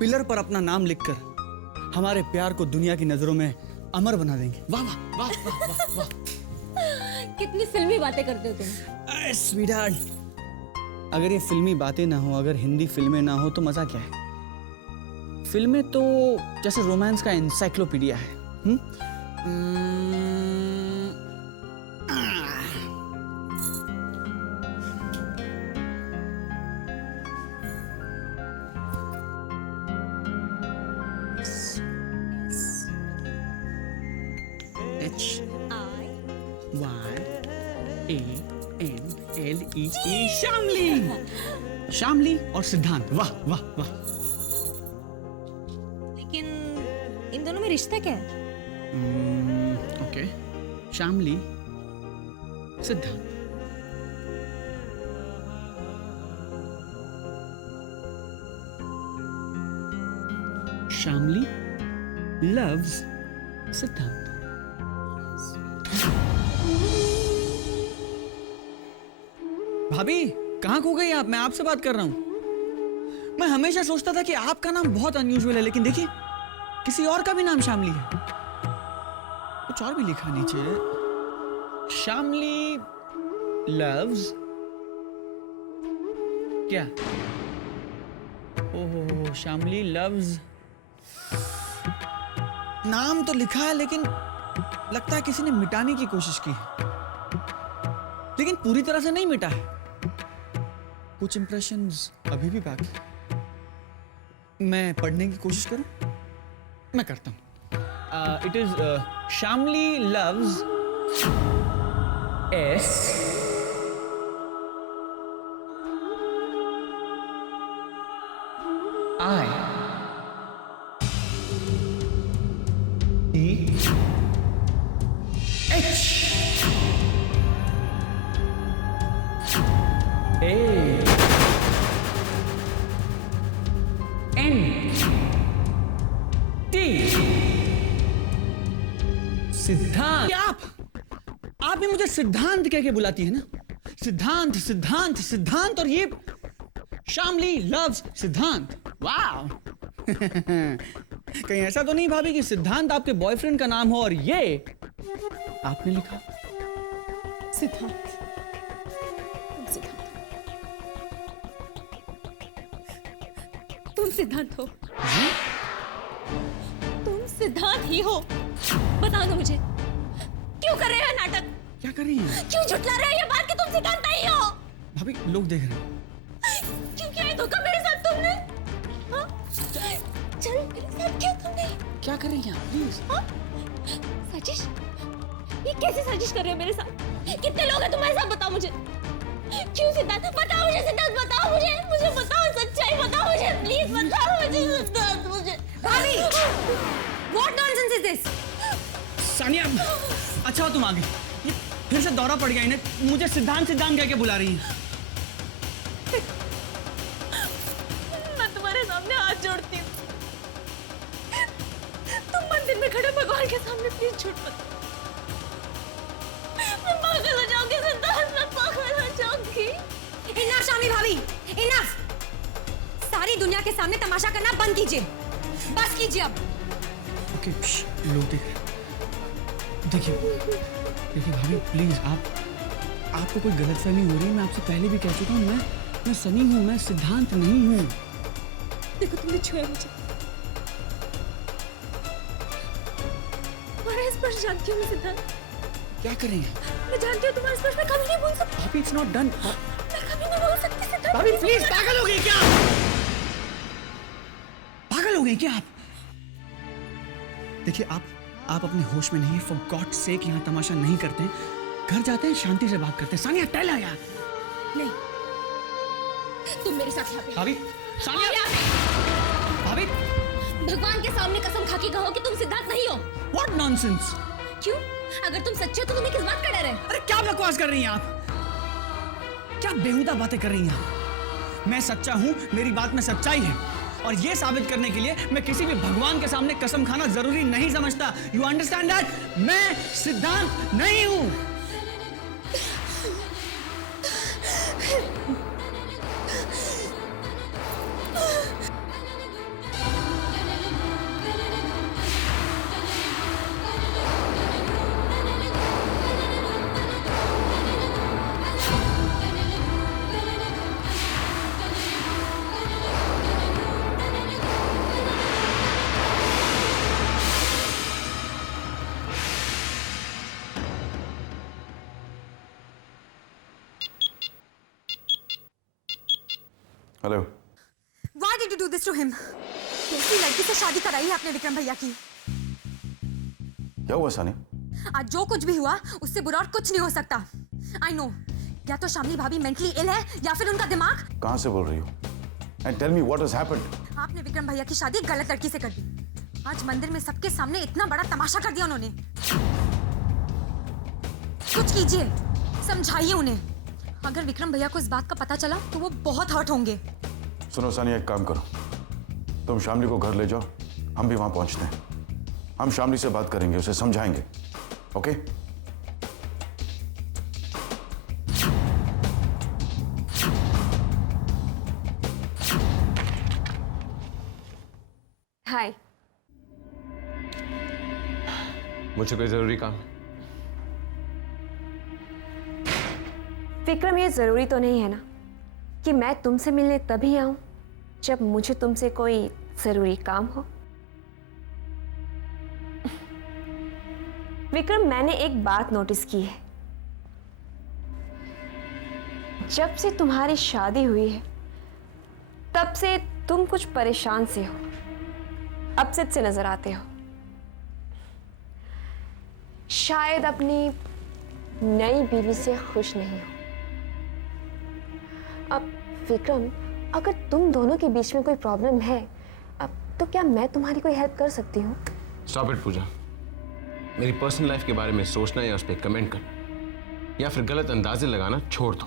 पिलर पर अपना नाम लिखकर हमारे प्यार को दुनिया की नजरों में अमर बना देंगे। वाह वाह वाह वाह वाह वाह। कितनी फिल्मी बातें करते हो तुम। स्वीटहार्ट, अगर ये फिल्मी बातें ना हो, अगर हिंदी फिल्में ना हो तो मजा क्या है? फिल्में तो जैसे रोमांस का एनसाइक्लोपीडिया है। HYAMLE, शामली। शामली और सिद्धांत, वाह वाह वाह। लेकिन इन दोनों में रिश्ता क्या है? ओके, शामली, सिद्धांत। शामली loves सिद्धांत। भाभी, कहाँ खो गई आप? मैं आपसे बात कर रहा हूं। मैं हमेशा सोचता था कि आपका नाम बहुत अनयूजुअल है, लेकिन देखिए किसी और का भी नाम शामली है। कुछ और भी लिखा नीचे, शामली लव्स क्या? ओहो, शामली लव्स। नाम तो लिखा है, लेकिन लगता है किसी ने मिटाने की कोशिश की है, लेकिन पूरी तरह से नहीं मिटा है। कुछ इंप्रेशंस अभी भी बाकी। मैं पढ़ने की कोशिश करूं? मैं करता हूं। It is Shamli loves S I E H A N T सिद्धांत। आप भी मुझे सिद्धांत कह के बुलाती है ना? सिद्धांत सिद्धांत सिद्धांत, और ये शामली लव्स सिद्धांत। वाह। कहीं ऐसा तो नहीं भाभी कि सिद्धांत आपके बॉयफ्रेंड का नाम हो और ये आपने लिखा? सिद्धांत, तुम सिद्धांत हो। तुम सिद्धांत ही हो। बता दो मुझे, क्यों कर रहे हो नाटक? क्या कर रही हैं? क्यों झुठला रहे हो ये बात कि तुम सिद्धांत ही हो? भाभी, लोग देख रहे हैं। क्यों किया ये धोखा मेरे साथ तुमने? हाँ? चल मेरे साथ क्यों तुमने? क्या कर रही हैं प्लीज? हाँ? साजिश? ये कैसे साजिश कर रहे हो मेरे साथ? कितने लोग हैं तुम्हारे साथ? बताओ मुझे। क्यों सिद्धांत? बताओ मुझे सिद्धांत, बताओ मुझे बताओ, सच्चाई बताओ मुझे, प्लीज बताओ मुझे सिद्धांत। मुझे भाभी, what nonsense is this? Sania, अच्छा हो तुम आ गई। ये फिर से दौरा पड़ गया इन्हें। मुझे सिद्धांत सिद्धांत कह के बुला रही है। मैं तुम्हारे सामने हाथ जोड़ती हूँ, तुम मंदिर में खड़े भगवान के सामने प्लीज झूठ मत। मैं पागल हो जाऊंगी सिद्धांत, मैं पागल हो जाऊंगी। इनफ शामी भाभी, इनफ। सारी दुनिया के सामने तमाशा करना बंद कीजिए, बस कीजिए अब। ओके, लोग देख रहे हैं। देखिए भाभी, प्लीज आपको कोई गलतफहमी हो रही है। मैं आपसे पहले भी कह चुका हूँ, मैं सनी हूँ, मैं सिद्धांत नहीं हूँ। देखो तुमने छुआ मुझे, तुम्हारा स्पर्श जानती हूँ मैं सिद्धांत। क्या कर रही हैं? मैं जानती हूँ तुम्हारा स्पर्श मैं कभी नहीं भूल सकती। भाभी, इट्स नॉट डन। मैं कभी नहीं भूल सकती सिद्धांत। भाभी प्लीज, पागल हो गई क्या? पागल हो गई क्या आप? देखिए, आप अपने होश में नहीं। फॉर गॉड सेक, यहाँ तमाशा नहीं करते हैं। घर जाते हैं, शांति से बात करते हैं। सानिया, टेल her यार। नहीं, तुम मेरे साथ यहाँ पे। भाभी, सानिया, भाभी, भगवान के सामने कसम खा के कहो कि तुम सिद्धार्थ नहीं हो। What nonsense? क्यों? अगर तुम सच्चे हो तो तुम्हें किस बात का डर है? अरे क्या बकवास कर रही हैं आप? क्या बेहुदा बातें कर रही हैं आप? मैं सच्चा हूं, मेरी बात में सच्चाई है, और ये साबित करने के लिए मैं किसी भी भगवान के सामने कसम खाना जरूरी नहीं समझता। You understand that? मैं सिद्धांत नहीं हूं। Hello. Why did you do this to him? कैसी लड़की से शादी कराई है आपने विक्रम भैया की? क्या हुआ सानी? आज जो कुछ भी हुआ उससे बुरा और कुछ नहीं हो सकता। I know, या तो शामली भाभी मेंटली इल है या फिर उनका दिमाग। कहां से बोल रही हो? And tell me what has happened? आपने विक्रम भैया की शादी गलत लड़की से कर दी। आज मंदिर में सबके सामने इतना बड़ा तमाशा कर दिया उन्होंने। कुछ कीजिए, समझाइए उन्हें। अगर विक्रम भैया को इस बात का पता चला तो वो बहुत हर्ट होंगे। सुनो सानी, एक काम करो, तुम शामली को घर ले जाओ, हम भी वहां पहुंचते हैं। हम शामली से बात करेंगे, उसे समझाएंगे। ओके? हाय। मुझे कोई जरूरी काम है? विक्रम, ये जरूरी तो नहीं है ना कि मैं तुमसे मिलने तभी आऊं जब मुझे तुमसे कोई जरूरी काम हो। विक्रम, मैंने एक बात नोटिस की है। जब से तुम्हारी शादी हुई है तब से तुम कुछ परेशान से हो, अपसेट से नजर आते हो। शायद अपनी नई बीवी से खुश नहीं हो। अब विक्रम, अगर तुम दोनों के बीच में कोई प्रॉब्लम है अब तो क्या मैं तुम्हारी कोई हेल्प कर सकती हूँ? स्टॉप इट पूजा। मेरी पर्सनल लाइफ के बारे में सोचना या उस पर कमेंट करना या फिर गलत अंदाजे लगाना छोड़ दो।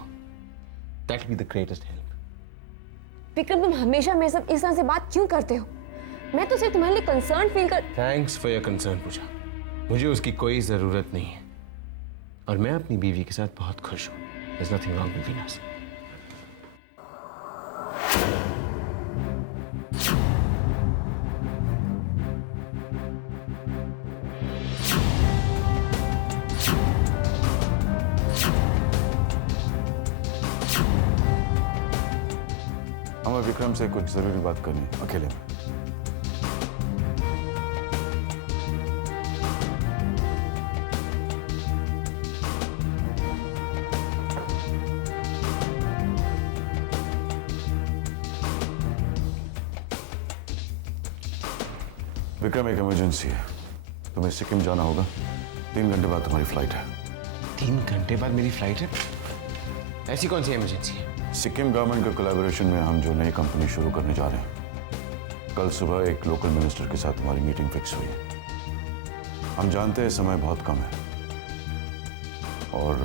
That be the greatest help. Vikram, तुम हमेशा मेरे साथ इस तरह से बात क्यों करते हो? मैं तो सिर्फ तुम्हारे लिए कंसर्न फील कर। थैंक्स फॉर योर कंसर्न पूजा। मुझे उसकी कोई जरूरत नहीं है और मैं अपनी बीवी के साथ बहुत खुश हूँ। There's nothing wrong between us. हमें विक्रम से कुछ जरूरी बात करनी है, अकेले में। विक्रम, एक इमरजेंसी है, तुम्हें सिक्किम जाना होगा। 3 घंटे बाद तुम्हारी फ्लाइट है। 3 घंटे बाद मेरी फ्लाइट है? ऐसी कौन सी इमरजेंसी है? सिक्किम गवर्नमेंट के कोलैबोरेशन में हम जो नई कंपनी शुरू करने जा रहे हैं, कल सुबह एक लोकल मिनिस्टर के साथ हमारी मीटिंग फिक्स हुई है। हम जानते हैं समय बहुत कम है और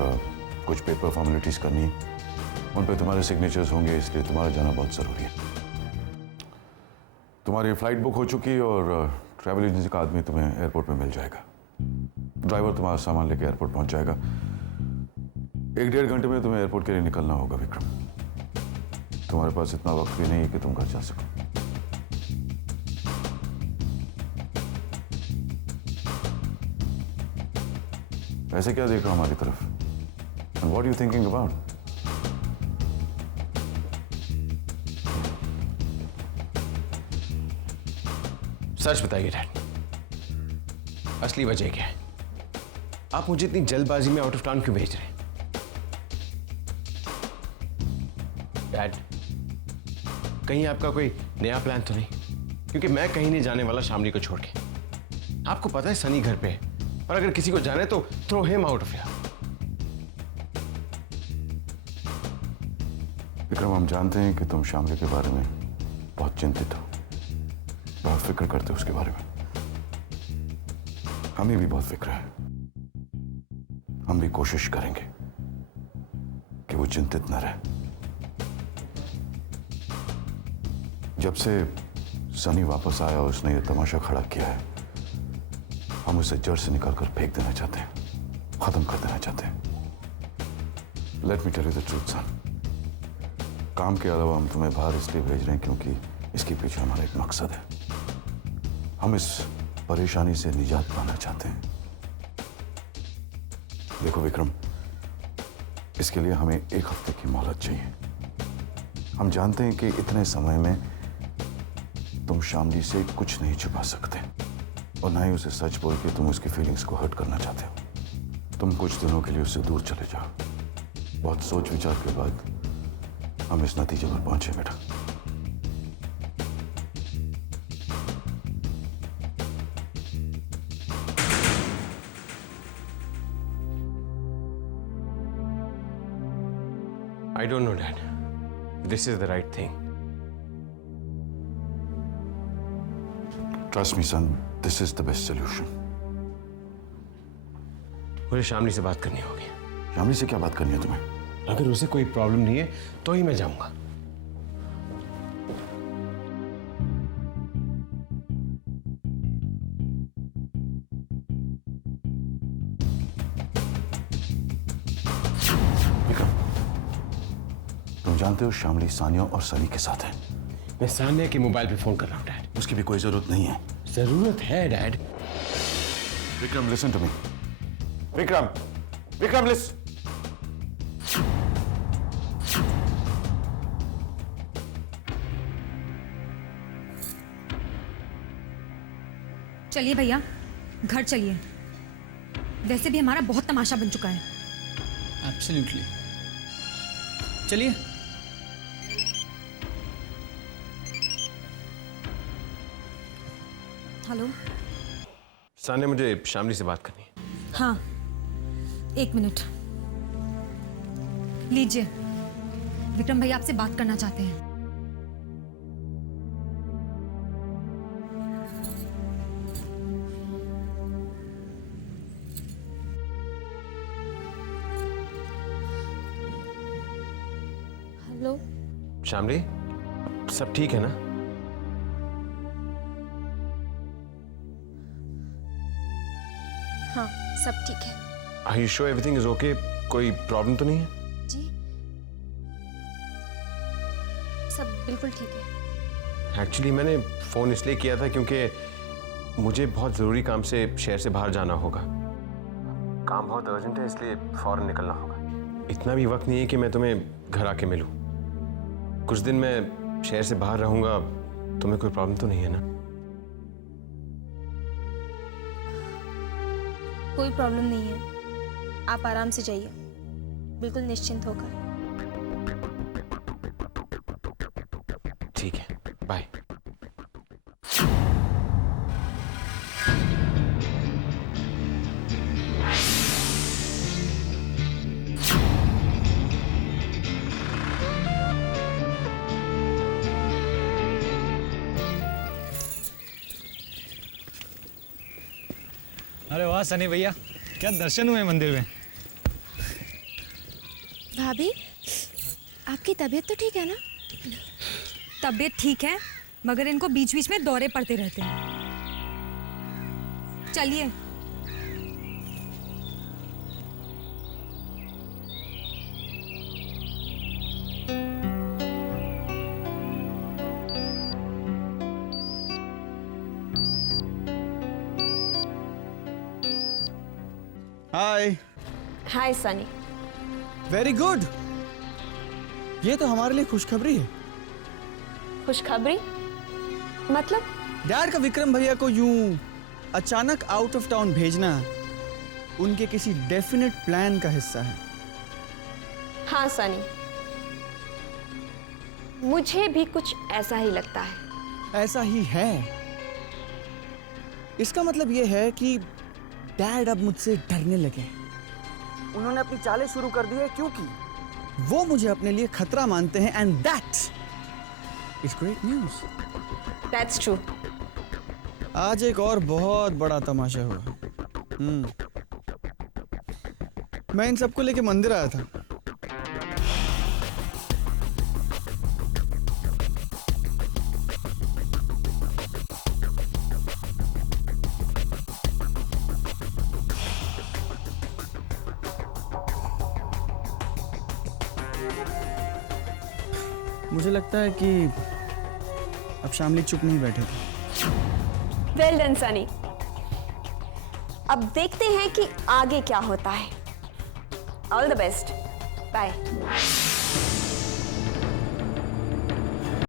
कुछ पेपर फॉर्मेलिटीज करनी है, उन पे तुम्हारे सिग्नेचर्स होंगे, इसलिए तुम्हारा जाना बहुत ज़रूरी है। तुम्हारी फ्लाइट बुक हो चुकी है और ट्रैवल एजेंसी का आदमी तुम्हें एयरपोर्ट में मिल जाएगा। ड्राइवर तुम्हारा सामान लेके एयरपोर्ट पहुंच जाएगा। 1-1.5 घंटे में तुम्हें एयरपोर्ट के लिए निकलना होगा विक्रम। तुम्हारे पास इतना वक्त भी नहीं है कि तुम घर जा सको। ऐसे क्या देख रहे हो हमारी तरफ? And what are you thinking about? सच बताइए डैड, असली वजह क्या है? आप मुझे इतनी जल्दबाजी में आउट ऑफ टाउन क्यों भेज रहे हैं? डैड, कहीं आपका कोई नया प्लान तो नहीं? क्योंकि मैं कहीं नहीं जाने वाला शामली को छोड़ के। आपको पता है सनी घर पे है और अगर किसी को जाने तो throw him out of here. Vikram, हम जानते हैं कि तुम शामली के बारे में बहुत चिंतित हो, बहुत फिक्र करते हो उसके बारे में। हमें भी बहुत फिक्र है। हम भी कोशिश करेंगे कि वो चिंतित न रहे। जब से सनी वापस आया और उसने ये तमाशा खड़ा किया है, हम उसे जड़ से निकालकर फेंक देना चाहते हैं, खत्म कर देना चाहते हैं। Let me tell you the truth son, काम के अलावा हम तुम्हें बाहर इसलिए भेज रहे हैं क्योंकि इसके पीछे हमारा एक मकसद है। हम इस परेशानी से निजात पाना चाहते हैं। देखो विक्रम, इसके लिए हमें 1 हफ्ते की मोहलत चाहिए। हम जानते हैं कि इतने समय में तुम शामली से कुछ नहीं छुपा सकते और ना ही उसे सच बोल के तुम उसकी फीलिंग्स को हर्ट करना चाहते हो। तुम कुछ दिनों के लिए उससे दूर चले जाओ। बहुत सोच विचार के बाद हम इस नतीजे पर पहुंचे बेटा। I don't know, Dad. This is the right thing. Trust me, son. This is the best solution. मुझे शामली से बात करनी होगी। शामली से क्या बात करनी है तुम्हें? अगर उसे कोई प्रॉब्लम नहीं है तो ही मैं जाऊंगा। विक्रम, तुम जानते हो शामली सानिया और सनी के साथ है। मैं सानिया के मोबाइल पे फोन कर रहा हूँ डैड। उसकी भी कोई जरूरत नहीं है। जरूरत है dad. Vikram, listen to me. Vikram, Vikram listen. चलिए भैया, घर चलिए। वैसे भी हमारा बहुत तमाशा बन चुका है। एब्सोल्युटली। चलिए। हेलो। सानिया, मुझे शामली से बात करनी है। हाँ, 1 मिनट लीजिए। विक्रम भैया आपसे बात करना चाहते हैं। हेलो शामली, सब ठीक है ना? हाँ, सब ठीक है। Are you sure everything is okay? कोई प्रॉब्लम तो नहीं है? जी, सब बिल्कुल ठीक है। एक्चुअली मैंने फोन इसलिए किया था क्योंकि मुझे बहुत जरूरी काम से शहर से बाहर जाना होगा। काम बहुत अर्जेंट है, इसलिए फौरन निकलना होगा। इतना भी वक्त नहीं है कि मैं तुम्हें घर आके मिलूं। कुछ दिन मैं शहर से बाहर रहूंगा, तुम्हें कोई प्रॉब्लम तो नहीं है ना? कोई प्रॉब्लम नहीं है, आप आराम से जाइए, बिल्कुल निश्चिंत होकर। ठीक है, बाय। अरे वाह सनी भैया, क्या दर्शन हुए मंदिर में। भाभी, आपकी तबीयत तो ठीक है ना? तबीयत ठीक है, मगर इनको बीच बीच में दौरे पड़ते रहते हैं। चलिए। Hi. Hi Sunny. Very good. ये तो हमारे लिए खुशखबरी है। खुशखबरी मतलब? डैड का विक्रम भैया को यूं अचानक आउट ऑफ टाउन भेजना उनके किसी डेफिनेट प्लान का हिस्सा है। हाँ सनी, मुझे भी कुछ ऐसा ही लगता है। ऐसा ही है। इसका मतलब ये है कि डैड अब मुझसे डरने लगे। उन्होंने अपनी चालें शुरू कर दी है क्योंकि वो मुझे अपने लिए खतरा मानते हैं and that is great news. That's true. आज एक और बहुत बड़ा तमाशा हुआ। मैं इन सबको लेके मंदिर आया था। मुझे लगता है कि अब शामली चुप नहीं बैठे थे। Well done Sunny. अब देखते हैं कि आगे क्या होता है। All the best. बाय।